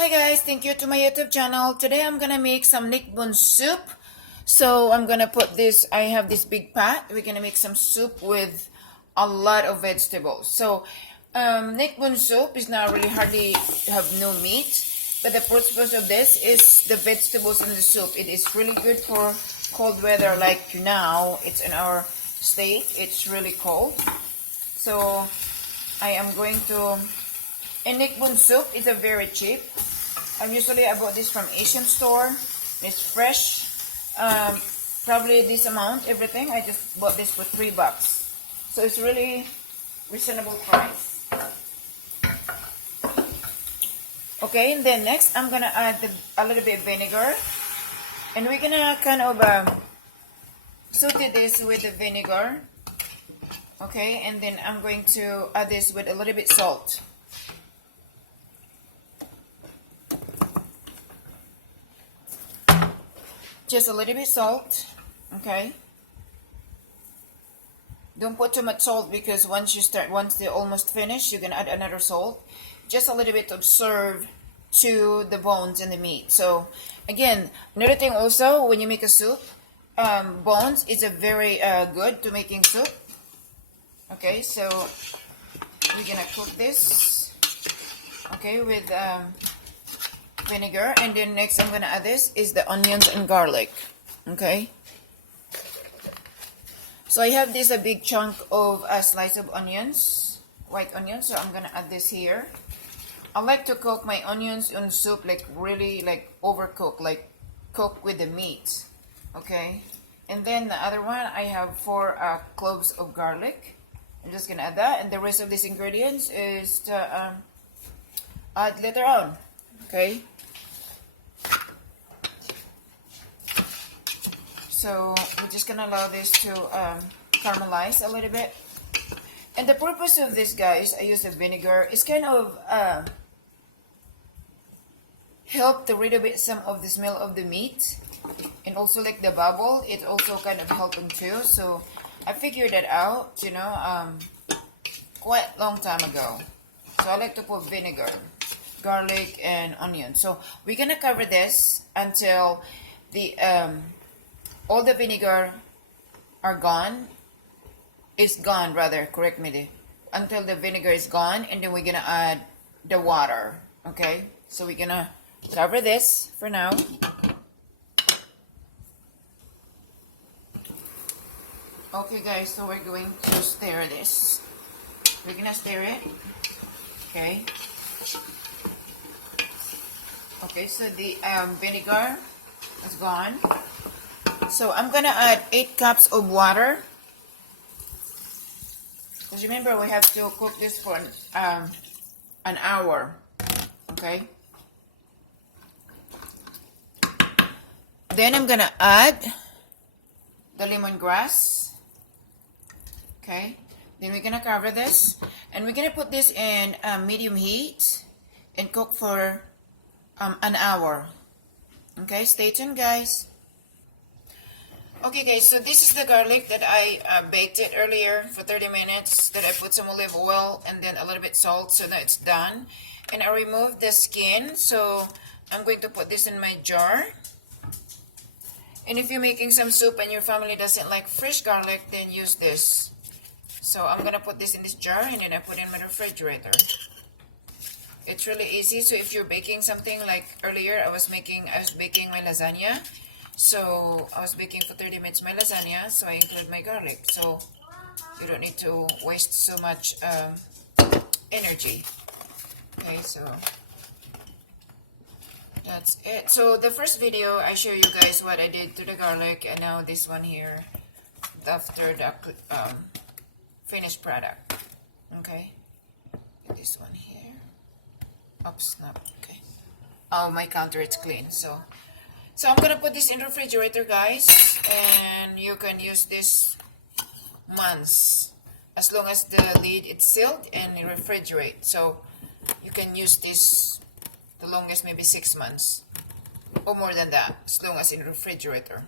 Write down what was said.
Hi guys, thank you to my YouTube channel. Today I'm gonna make some nikbun soup. So I'm gonna put this, I have this big pot. We're gonna make some soup with a lot of vegetables. So nikbun soup is not really hardly have no meat, but the purpose of this is the vegetables in the soup. It is really good for cold weather like now. It's in our state, it's really cold. So I am going to, and nikbun soup is a very cheap. Usually I bought this from Asian store. It's fresh. Probably this amount, everything. I just bought this for $3. So it's really reasonable price. Okay, and then next I'm gonna add a little bit of vinegar. And we're gonna kind of saute this with the vinegar. Okay, and then I'm going to add this with a little bit salt. Just a little bit salt, okay? Don't put too much salt because once they're almost finished, you can add another salt. Just a little bit to serve to the bones and the meat. So again, another thing also, when you make a soup, bones is a very good to making soup. Okay, so we're gonna cook this, okay, with vinegar, and then next I'm gonna add this is the onions and garlic. Okay, so I have this a big chunk of a slice of onions, white onions, so I'm gonna add this here. I like to cook my onions in soup like really like overcook, like cook with the meat. Okay, and then the other one I have 4 cloves of garlic. I'm just gonna add that, and the rest of these ingredients is to add later on. Okay, so we're just gonna allow this to caramelize a little bit. And the purpose of this, guys, I use the vinegar. It's kind of help to rid a bit some of the smell of the meat, and also like the bubble. It also kind of helping too. So I figured that out, you know, quite long time ago. So I like to put vinegar, garlic, and onion. So we're gonna cover this until the all the vinegar are gone. It's gone, rather, correct me there. Until the vinegar is gone, and then we're gonna add the water. Okay, so we're gonna cover this for now. Okay guys, so we're going to stir this. We're gonna stir it. Okay. Okay, so the vinegar is gone. So I'm gonna add 8 cups of water. Because remember, we have to cook this for an hour. Okay. Then I'm gonna add the lemongrass. Okay. Then we're gonna cover this, and we're gonna put this in medium heat and cook for an hour. Okay, stay tuned, guys. Okay guys, so this is the garlic that I baked it earlier for 30 minutes, that I put some olive oil and then a little bit salt, so that it's done. And I removed the skin, so I'm going to put this in my jar. And if you're making some soup and your family doesn't like fresh garlic, then use this. So I'm gonna put this in this jar, and then I put it in my refrigerator. It's really easy. So if you're baking something like earlier, I was baking my lasagna. So I was baking for 30 minutes my lasagna, so I include my garlic. So you don't need to waste so much energy. Okay, so that's it. So the first video, I show you guys what I did to the garlic, and now this one here after the finished product. Okay, and this one here. Oops, no, okay. Oh, my counter, it's clean. So I'm gonna put this in the refrigerator, guys, and you can use this months as long as the lid is sealed and refrigerate. So you can use this the longest, maybe 6 months or more than that, as long as in the refrigerator.